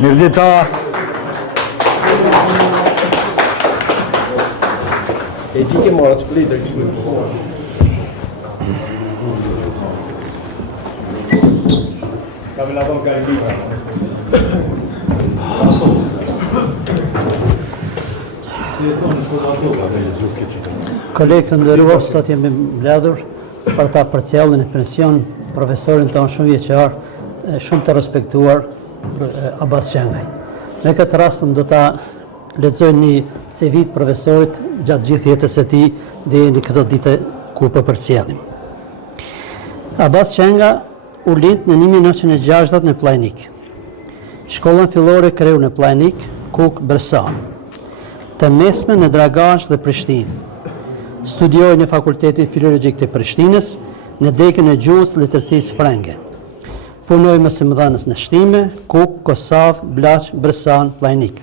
Mirdita. E di che mora të plitë kështu. Ka me lavon ka lita. Kolegë të nderuar, sot jemi mbledhur për ta përcjellën e pension profesorin tonë shumë vjeçar, shumë të respektuar, Abbas Çengaj. Në këtë rast do ta lexoj një CV të profesorit gjatë gjithë jetës së tij deri në këtë ditë kur po përcjellim. Abbas Çenga u lind në 1960 në Plajnik. Shkollën fillore kreu në Plajnik, Kuk, Bersan. Të mesme në Dragash dhe Prishtinë. Studioi në Fakultetin Filologjik të Prishtinës, në dekën e gjuhës letërsisë frenge. Punoi mësimdhënës në Shtime, Kuk, Kosov, Blaç, Bersan, Plajnik.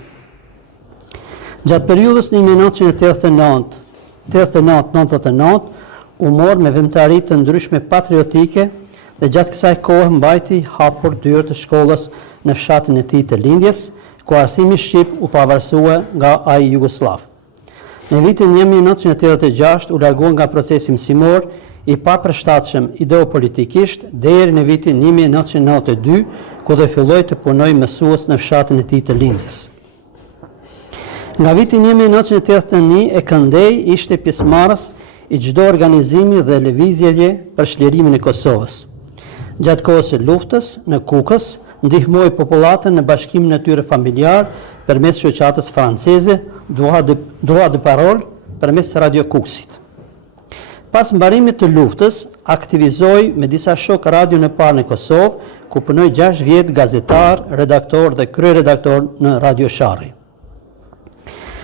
Gjatë periudhës 1989-99 u mor me vëmtari të ndryshme patriotike dhe gjatë kësaj kohe mbajti hapur dyert të shkollës në fshatin e tij të lindjes, ku arsimi shqip u pavarësua nga ai jugoslav. Në vitin 1986 u largua nga procesi mësimor i papërshtatshëm ideopolitikisht deri në vitin 1992, ku do filloi të punojë mësues në fshatin e tij të lindjes. Nga vitin 1981 e Këndej ishte pjesëmarrës i çdo organizimi dhe lëvizjeje për çlirimin e Kosovës. Gjatë kohës së luftës në Kukës ndihmoi popullatën në bashkimin e tyre familjar përmes shoqatës franceze Droit de Parole përmes Radio Kukësit. Pas mbarimit të luftës, aktivizoi me disa shok radio në parë në Kosovë, ku punoi 6 vjet gazetar, redaktor dhe kryeredaktor në Radio Sharri.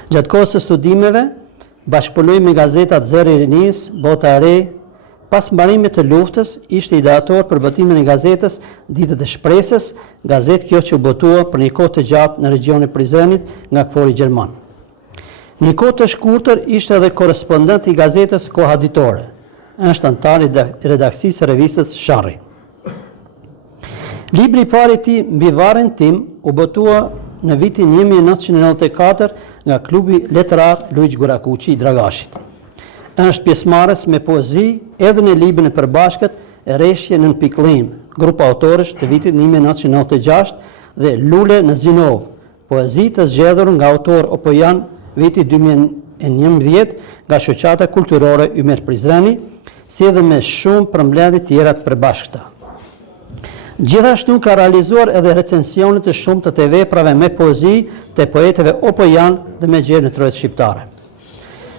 Gjatë kohës së studimeve, bashkëpunoi me gazetat Zëri i Rinis, Bota e Re. Pas mbarimit të luftës, ishte ideator për botimin e gazetës Ditët e Shpresës, gazetë kjo që u botua për një kohë të gjatë në regionin e Prizrenit nga kfori gjerman. Një kohë të shkurtër ishte edhe korrespondent i gazetës Kohaditore. Është antar i redaksisë së revistës Sharri. Libri i parë i tij Mbi varrin tim u botua në vitin 1994 nga klubi letrar Luiq Gurakuqi i Dragashit. Është pjesëmarrës me poezi edhe në librin e përbashkët Reshje në Piklim, grup autorësh të vitit 1996 dhe Lule në Zinov, poezi të zgjedhur nga autor Opojan viti 2011 nga shoqata kulturore Ymer Prizreni, si edhe me shumë përmbledhje tjera të përbashkëta. Gjithashtu ka realizuar edhe recensione të shumta të veprave me poezi të poetëve Opojan dhe me gjerë në trojet shqiptare.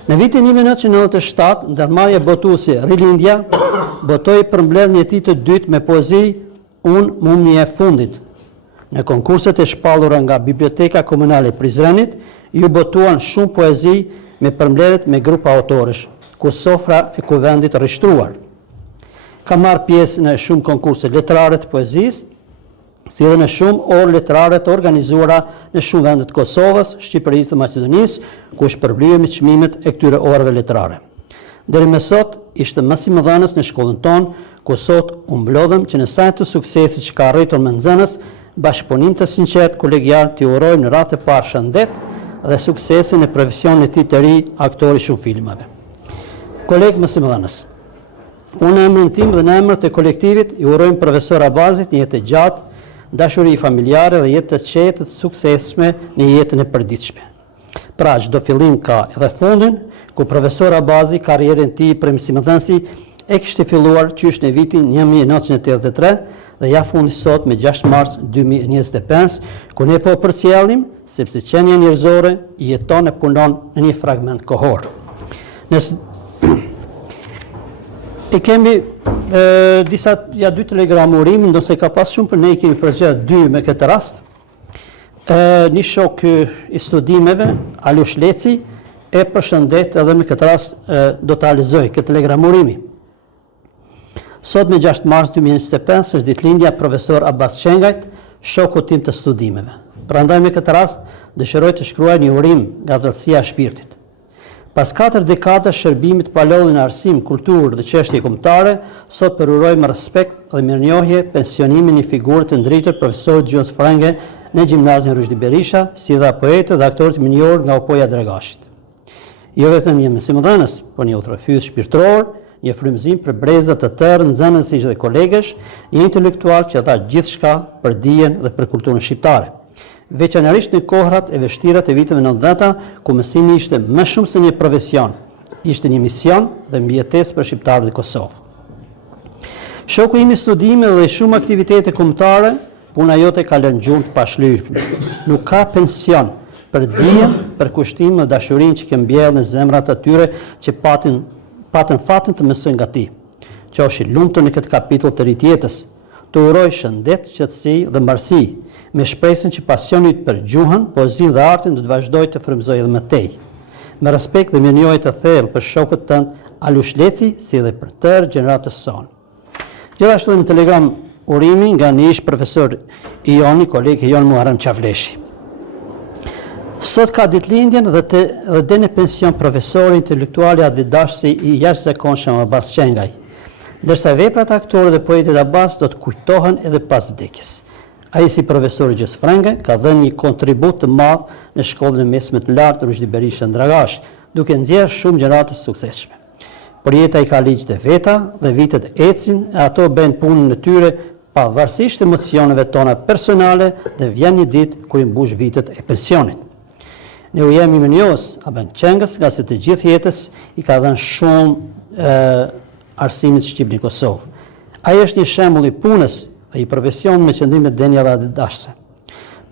Në vitin 1997, ndërmarrja botuese Rilindja botoi përmbledhjen e tij të dytë me poezi Unë mumnia e fundit. Në konkurset e shpallura nga Biblioteka Komunale e Prizrenit, ju botuan shumë poezi me përmbledhjet me grupa autorësh, ku Sofra e Kuvendit rishtruar. Ka marrë pjesë në shumë konkurse letrare të poezisë, si edhe në shumë orë letrare të organizuara në shumë vende të Kosovës, Shqipërisë dhe Maqedonisë, ku shpërblye me çmimet e këtyre orëve letrare. Deri më sot ishte mësimdhënës në shkollën tonë, ku sot u mblodhem që në sajt të suksesit që ka arritur me nxënës, bashkëpunim të sinqert kolegial t'i urojmë në radhë të parë shëndet dhe suksesin e profesionit e tij të ri, aktori shumë filmave. Kolegë mësimdhënës, unë në emrin tim dhe në emër të kolektivit i urojmë profesor Abbazit një jetë të gjatë, dashuri familjare dhe jetë të qetë të suksesshme në jetën e përditshme. Pra, çdo fillim ka edhe fundin, ku profesor Abbazi karrierën e tij për mësimdhënësi e kishte filluar qysh në vitin 1983 dhe ja fundi sot me 6 mars 2025, ku ne po përcjellim sepse qenia njerëzore jeton e punon në një fragment kohor. E kemi disa dy telegram urime, ndonse ka pas shumë, për ne i kemi përgjigjur 2 me këtë rast. Një shok i studimeve, Alush Leci, e përshëndet edhe me këtë rast do ta lexoj këtë telegram urimi. Sot me 6 mars 2025 është ditëlindja profesor Abbas Çengajt, shoku tim të studimeve. Prandaj me këtë rast dëshiroj të shkruaj një urim nga vëllësia e shpirtit. Pas 4 dekada shërbimit pa lodhur në arsim, kulturë dhe çështje kombëtare, sot përurojmë respekt dhe mirënjohje pensionimin e figurës të ndritur profesorit Gjuhës Frenge në Gjimnazin Rushdi Berisha, si dha poetë dhe aktorët minjor nga Opoja Dragashit. Jo vetëm një mësimdhënës, por një utrafyes shpirtëror, një frymëzim për brezat të tërë nxënësish dhe kolegësh, një intelektual që dha gjithçka për dijen dhe për kulturën shqiptare. Veçanërisht në kohrat e vështira të viteve 90-ta, ku mësimi ishte më shumë se një profesion, ishte një mision dhe mbijetesë për shqiptarët e Kosovë. Shoku im i studime dhe shumë aktivitete kombëtare, puna jote ka lënë gjumë të pashlyeshme. Nuk ka pension për dijen, për kushtimin dhe dashurinë që ke mbjellë në zemrat atyre që patën fatin të mësojnë nga ti. Qofshi lumtur në këtë kapitull të ritjetës, të uroj shëndet, qetësi dhe mbarësi, me shpresën që pasioni yt për gjuhën, poezinë dhe artin do të vazhdojë të frymëzojë edhe më tej. Me respekt dhe mirënjohje të thellë për shokët tënd Alush Leci, si dhe për tërë gjeneratës sonë. Gjithashtu në telegram urimi nga një ish profesor i joni, kolegë Jon Muharrem Qafleshi. Sot ka ditëlindjen dhe në pension profesori intelektuali dhe dashësi i jashtëzakonshëm Abbas Qengaj, ndërsa veprat aktorë dhe poetit Abbas do të kujtohen edhe pas vdekjes. Ai si profesor i Gjuhës Frenge ka dhënë një kontribut të madh në shkollën e mesme të lartë Rushdi Berisha në Dragash, duke nxjerrë shumë gjëra të suksesshme. Por jeta i ka ligjet e veta dhe vitet ecin e ato bëjnë punën e tyre pavarësisht emocioneve tona personale dhe vjen një ditë kur i mbush vitet e pensionit. Ne u jemi mirënjohës Aban Qengës nga se të gjithë jetës i ka dhënë shumë arsimit shqip në Kosovë. Ai është një shembull i punës dhe i profesion me qëndrimet denja dhe dashse.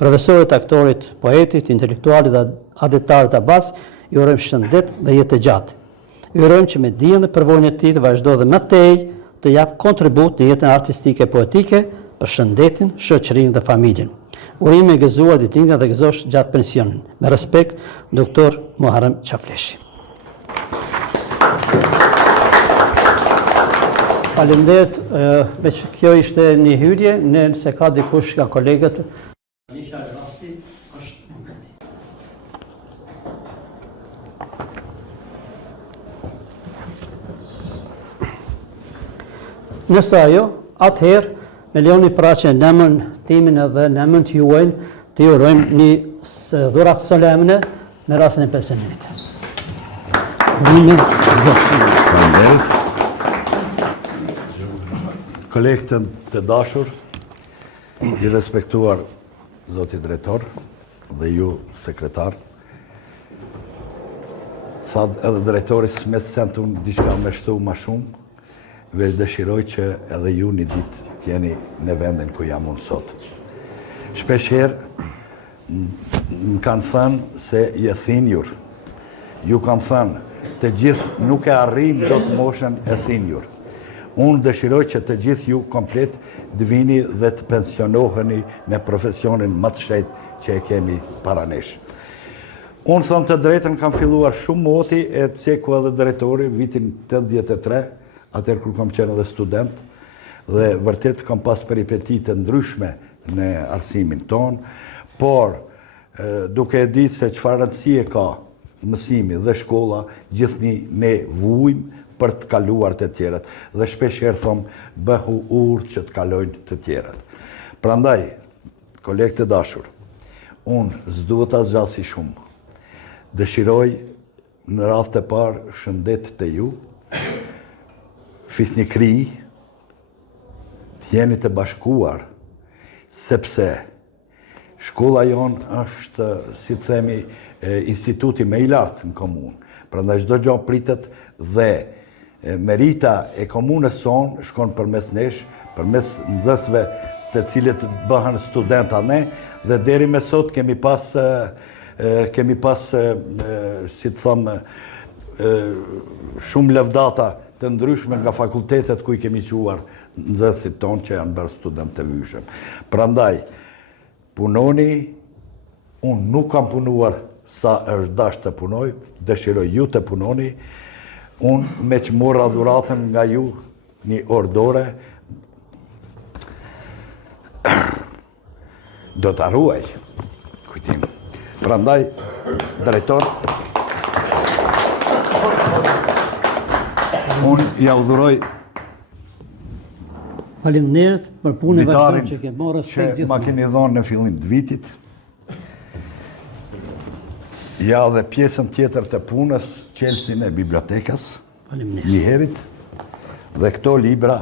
Profesorit, aktorit, poetit, intelektualit dhe adetarit Abbas, i urojmë shëndet dhe jetë të gjatë. I urojmë që me dijen dhe përvojën e tij të vazhdojë dhe më tej të jap kontribut në jetën artistike e poetike për shëndetin, shoqërinë dhe familjen. Urime e gëzuar ditëlindjen dhe gëzosh gjatë pensionin. Me respekt, Dr. Muharrem Qafleshi. Faleminderit, me që kjo ishte një hyrje, nëse ka dikush nga kolegët. Nëse ajo, atëherë, me leoni pra që në emën timin edhe në emën të juajnë, të urojmë një dhurat solemne me rastin e pensionimit. Kolegët të dashur, i respektuar zoti drejtor dhe ju sekretar, thad edhe drejtori s'me sentu diçka me shtu ma shumë, veç dëshiroj që edhe ju një ditë t'jeni në vendin ku jam unë sot. Shpesh herë më kanë thënë se je thinjur. Ju kam thënë, të gjithë nuk e arrim do të moshën e thinjur. Unë dëshiroj që të gjithë ju komplet të vini dhe të pensionoheni në profesionin më të shejtë që e kemi para nesh. Unë thëmë të drejtën kam filluar shumë moti e ceku edhe drejtori vitin 83, atër kur kam qenë edhe student, dhe vërtet kam pas peripetit të ndryshme në arsimin tonë, por duke e ditë se çfarë rëndësie ka mësimi dhe shkolla, gjithni ne vujmë për të kaluar të tjerët, dhe shpesh herë thomë, bëhu urë që të kalojnë të tjerët. Prandaj, kolegë të dashur, unë s'duhet ta zgjasi shumë. Dëshiroj në radhë të parë shëndet të ju, fisnikri, të jeni të bashkuar, sepse shkolla jonë është, si të themi, instituti me i lartë në komunë. Prandaj çdo gjë pritet dhe merita e komunës sonë shkon përmes nesh, përmes nxënësve të cilët bëhen studenta ne, dhe deri me sot kemi pas, si të thëmë, shumë lëvdata të ndryshme nga fakultetet ku i kemi quar nxënësit tonë që janë bërë student të vyshëm. Prandaj, punoni, unë nuk kam punuar sa është dash të punoj, dëshiroj ju të punoni, unë me që morra dhuratën nga ju një ordore, do të arruaj kujtim. Prandaj, drejtor, Unë ja udhuroj Faleminderit për punën e vazhdueshme ditarin që ke bërë që respekt ma gjithmonë. keni dhonë në fillim të vitit. Ja dhe pjesën tjetër të punës, qelsin e bibliotekës, Faleminderit. liherit, dhe këto libra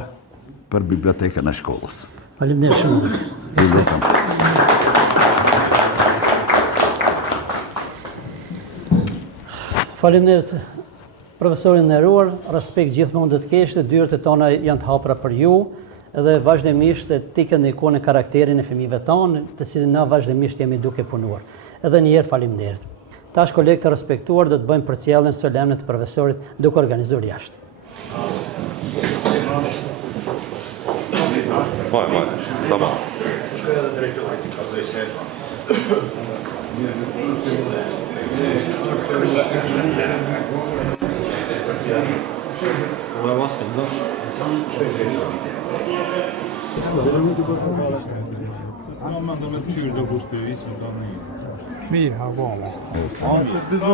për bibliotekën e shkollës. Faleminderit shumë. Ju lutem. Faleminderit profesorin nderuar, respekt gjithmonë do të kesh, dyert e tona janë të hapura për ju, edhe vazhdimisht ti ke ndikuar në karakterin e fëmijëve tonë, të cilin na vazhdimisht jemi duke punuar. Edhe një herë faleminderit. Tash kolegë të respektuar do të bëjmë përcjelljen solemne të profesorit duke organizuar jashtë. Tamam. Mirë, ha voma.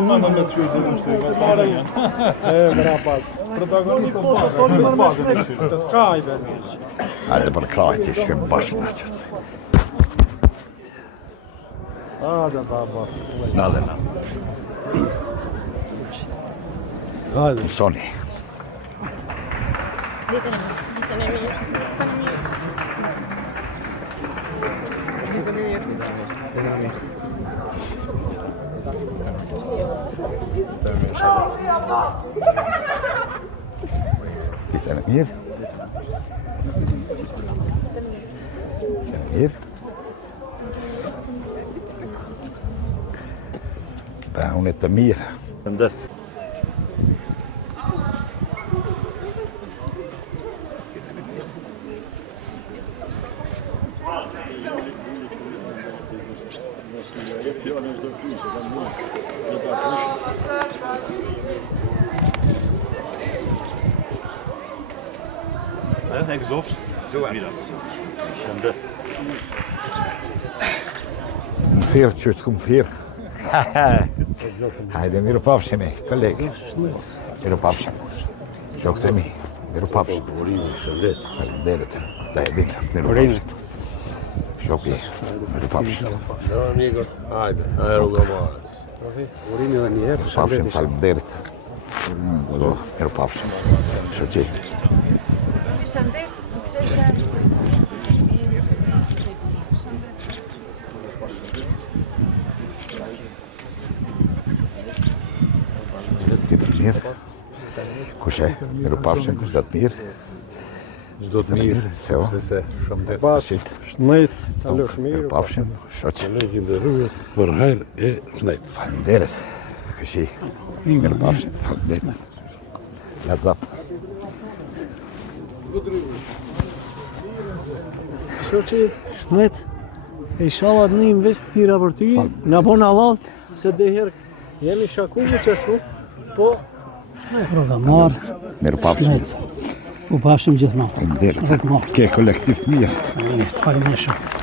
Manda me të qyrë të mështë e mëra pas. Protagonistë të pasë me qyrë. Të kajve. Hajde për krajt, i shkem bashkë në qëtë. Dhe ta bërë. Na dhe na. Mësoni. Ditën e mirë. Ditën e mirë. Ditën e mirë. Pra, unë e të mirë. Ndër. Exhaust. Më thirë që është këmë thirë. Hajde, miru pafshim e, kolegë. Miru pafshim. Shokët e mi, miru pafshim. Faleminderit. Da e dinë, miru pafshim. Shoki, miru pafshim. Hajde, ajo rrugë marë. Urimi dhe një herë. Pafshim, faleminderit. Miru pafshim. Shoqi. Shëndet, suksese. Ditë mirë. Kushe, miru pafshim, kush do të mirë. Çdo të mirë, Se o, se shumë det. pasit. Shnejt, të lësh mirë. Miru pafshim, shoqi. Ne kemi ndërruar për herë e shnet. Faleminderit. Këshi, miru pafshim, faleminderit. Ladzat. Shoqi, shnet, e inshallah në invest tira për ty, nga bon Allah, se dhe herë jemi shakullë që shru, po Programar, Miru pafshim. u pashim gjithmonë. Faleminderit. Ke kolektiv të mirë. Faleminderit shumë.